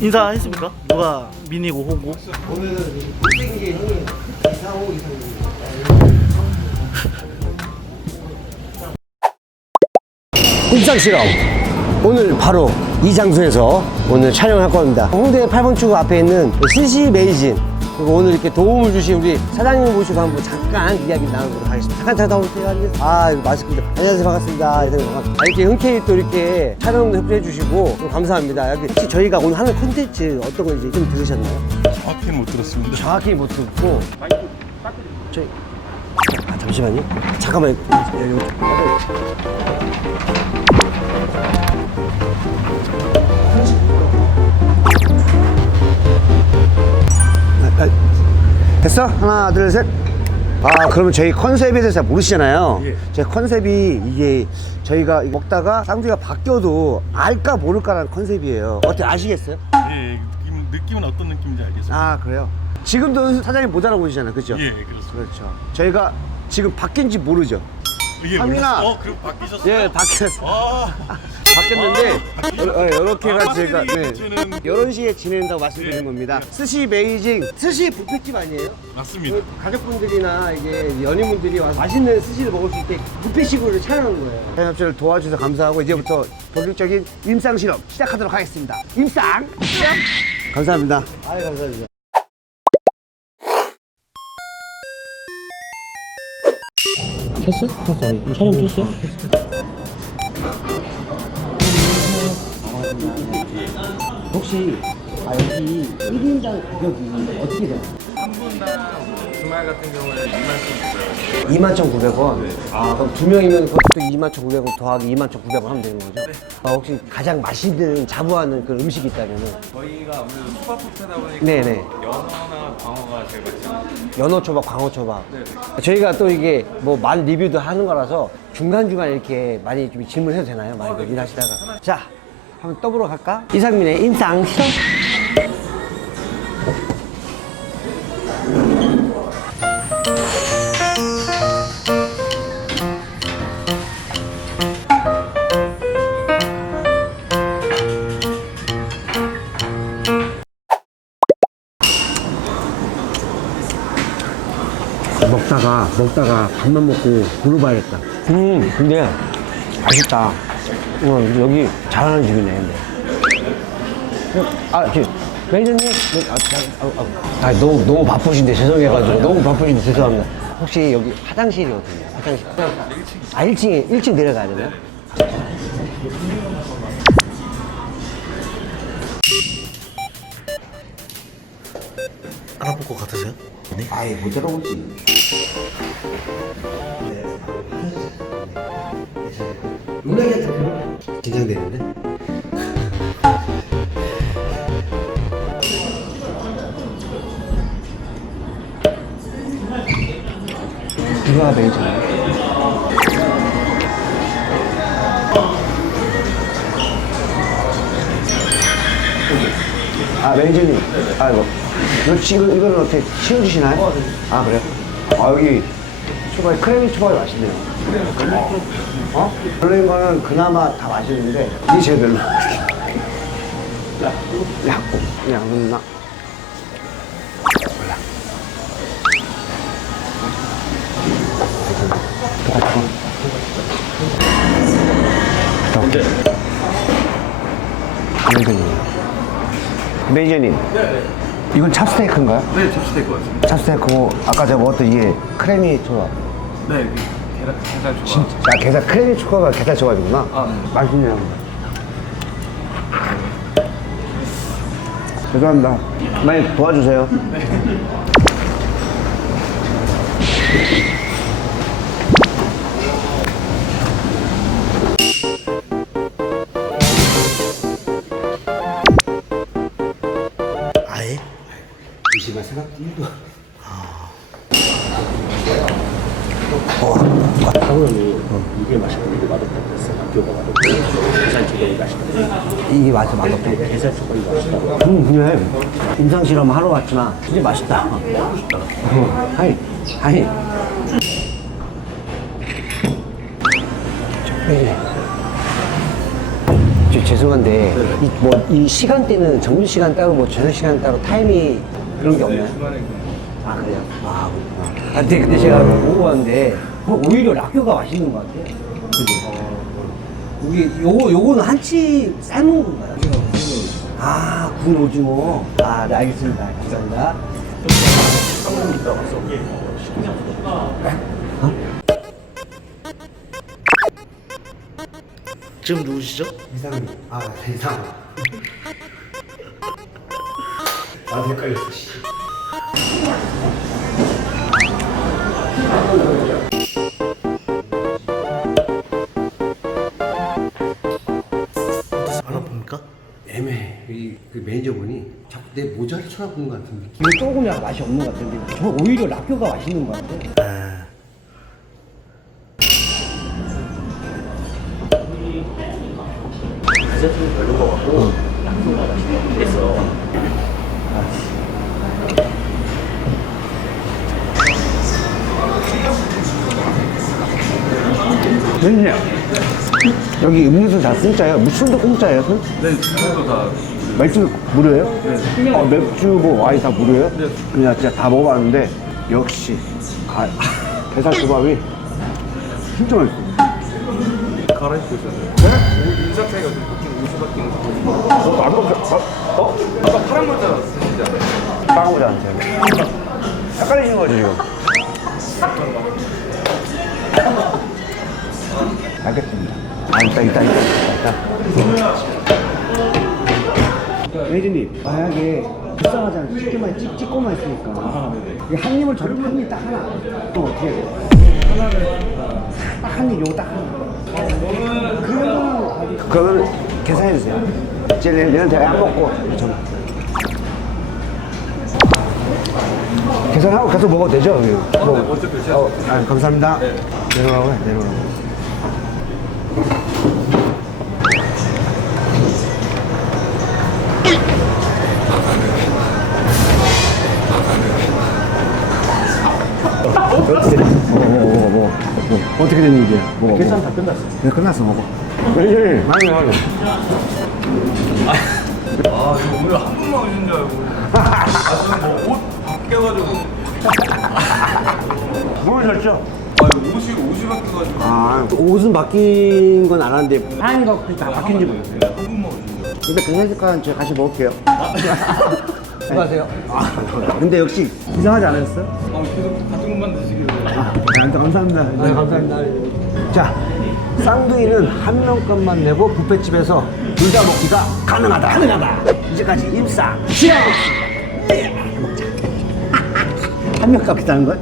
인사했습니까? 누가 민이고 호고? 오늘은 못생기게 형이 이상호 이상입니다. 일상 실험. 오늘 바로 이 장소에서 오늘 촬영할 겁니다. 홍대 8번 출구 앞에 있는 스시 메이진. 그리고 오늘 이렇게 도움을 주신 우리 사장님 모시고 한번 잠깐 이야기 나누도록 하겠습니다. 잠깐 잠깐 오세요. 아, 이거 맛있습니다. 안녕하세요. 반갑습니다. 이렇게 아, 이렇게 흔쾌히 또 이렇게 촬영도 협조해 주시고 또 감사합니다. 여기 혹시 저희가 오늘 하는 콘텐츠 어떤 건지 좀 들으셨나요? 정확히는 못 들었습니다. 정확히 못 듣고 저희 아 잠시만요 잠깐만 예, 여기 됐어? 하나 둘 셋 아 그러면 저희 컨셉에 대해서 잘 모르시잖아요 제 컨셉이 이게 저희가 먹다가 쌍둥이가 바뀌어도 알까 모를까라는 컨셉이에요 어때 아시겠어요? 예, 느낌, 느낌은 어떤 느낌인지 알겠습니다. 아 그래요? 지금도 사장님 못 알아보시잖아요 그죠? 예, 그렇습니다. 그렇죠 저희가 지금 바뀐지 모르죠 예, 상민아. 몰랐- 어, 그럼 바뀌셨어요? 예 바뀌었어 아, 바뀌었는데 이렇게 해가 아, 제가 네, 이런 식에 말씀드리는 예. 겁니다 스시 베이징 스시 뷔페집 아니에요? 맞습니다. 그 가족분들이나 이게 연인분들이 와서 맛있는 스시를 먹을 수 있게 뷔페식으로 차려놓은 거예요 사장님들 도와주셔서 감사하고 이제부터 본격적인 임상 실험 시작하도록 하겠습니다 임상 실험 감사합니다 아유 감사합니다 켰어? 켰어 촬영 켰어? 혹시 아 여기 1인당 가격이 어떻게 돼요? 한 분당 주말 같은 경우에는 2만 21,900원. 아 그럼 두 명이면 그것도 21,900원 더하기 21,900원 하면 되는 거죠? 아, 혹시 가장 맛있는 자부하는 그 음식이 있다면은 저희가 아무래도 초밥 뷔페다 보니까 네네. 연어나 광어가 제일 맛있어요. 연어 초밥, 광어 초밥. 저희가 또 이게 뭐 만 리뷰도 하는 거라서 중간 중간 이렇게 많이 좀 질문해도 되나요? 많이 그 일하시다가 자 한번 떠보러 갈까? 이상민의 인상 실험. 먹다가 먹다가 밥만 먹고 물어봐야겠다. 음, 근데 맛있다. 어, 여기 잘하는 집이네. 근데. 어, 아, 저 매니저님, 네, 아, 자, 아, 아, 아, 너무 너무 바쁘신데 죄송해가지고 너무 바쁘신데 죄송합니다. 혹시 여기 화장실이 어디예요? 화장실. 아, 1층에 1층 내려가야 되나요? 알아볼 것 같으세요? 네? 아예 못 들어보지. 긴장되는데? 이거가 메이저네. 아, 매니저님. 아이고. 이거, 이거는 어떻게 치워주시나요? 아, 그래요? 아, 여기 초밥이, 크래미 초밥이 맛있네요. 어? 어? 별로인 거는 그나마 다 맛있는데, 이게 제일 별로. 약국. 그냥 나 매니저님. 이건 찹스테이크인가요? 네, 접시될 것 같습니다. 찹스테이크고 아까 제가 먹었던 이게 크래미 초밥. 네, 여기 계란, 계란 초밥. 아, 게살 크래미 초밥가 게살 초밥이구나. 아, 네. 맛있네요. 죄송합니다. 많이 도와주세요. 맛없고 계산 초밥이 맛있다. 이게 맛이 맛없다. 계산 초밥이 맛있다. 음, 그래. 임상 실험 하러 왔지만 진짜 맛있다. 어, 하이, 하이. 네. 저 죄송한데 이 뭐 이 시간대는 정규 시간 따로 뭐 저녁 시간 따로 타임이 그런 게 없나요? 아 그래요? 아 그렇구나. 아, 근데 근데 제가 보고 왔는데 뭐 오히려 라교가 맛있는 것 같아요. 그죠? 여기 요거 요거는 한치 삶은 건가요? 아, 군 오징어. 아, 네, 알겠습니다. 감사합니다. 지금 누구시죠? 이상님. 아, 이상. 나도 헷갈렸어, 씨. 애매해. 이, 그 매니저분이 자꾸 내 모자를 쳐다보는 것 같은 느낌. 이거 조금이랑 맛이 없는 것 같은데, 저 오히려 라교가 맛있는 것 같아. 아, 디저트는 별로인 것 같고 양념가 맛있는 그래서 매니저. 여기 음료수 다 공짜예요? 술도 공짜예요, 술? 네, 술도 다 맥주 무료예요? 네. 어, 맥주 뭐 와인 다 무료예요? 네. 그냥 진짜 다 먹어봤는데 역시 가, 게살 초밥이 진짜 맛있어. 갈아입고 있었어요. 네? 인사 차이가 좀 바뀐 옷이 거. 안 먹어. 어? 아까 파란 모자 쓰시지 않아요? 빵 모자 안 돼. 헷갈리는 거지 지금. 알겠습니다. 아, 이따 이따 이따 이따. 매니저님 만약에 불쌍하잖아요. 찍기만 찍, 찍고만 있으니까 이게 한 입을 저를 한입딱 하나 그럼 어떻게 해야 돼요? 딱한 입 요거 딱 하나 그러면 그거는 계산해 주세요 쟤는 얘는 제가 안 먹고 저는 계산하고 계속 먹어도 되죠? 뭐. 어, 아, 감사합니다 내려가고 해, 내려가고 된 먹어 먹어 먹어 먹어 어떻게 된 일이야 먹어 계산 다 끝났어 네 끝났어 먹어 왜 많이 많이 아, 이거 오늘 한 분만 오신 줄 알고. 아, 저는 뭐옷 바뀌어가지고. 뭘 샀죠? 아, 옷이, 옷이 바뀌어가지고. 아 옷은 바뀐 건 알았는데 하얀 거다 바뀐지 몰랐어요 한 분만 오신 줄 알고. 근데 그 색깔은 제가 같이 먹을게요 수고하세요 아, 근데 역시 이상하지 않았어요? 아, 계속 같은 것만 드시길래. 아, 네, 감사합니다. 네, 감사합니다. 자, 쌍둥이는 한 명값만 내고 뷔페집에서 둘 다 먹기가 가능하다. 가능하다. 이제까지 일상 지나먹습니다. 한 명값 기다는 거야?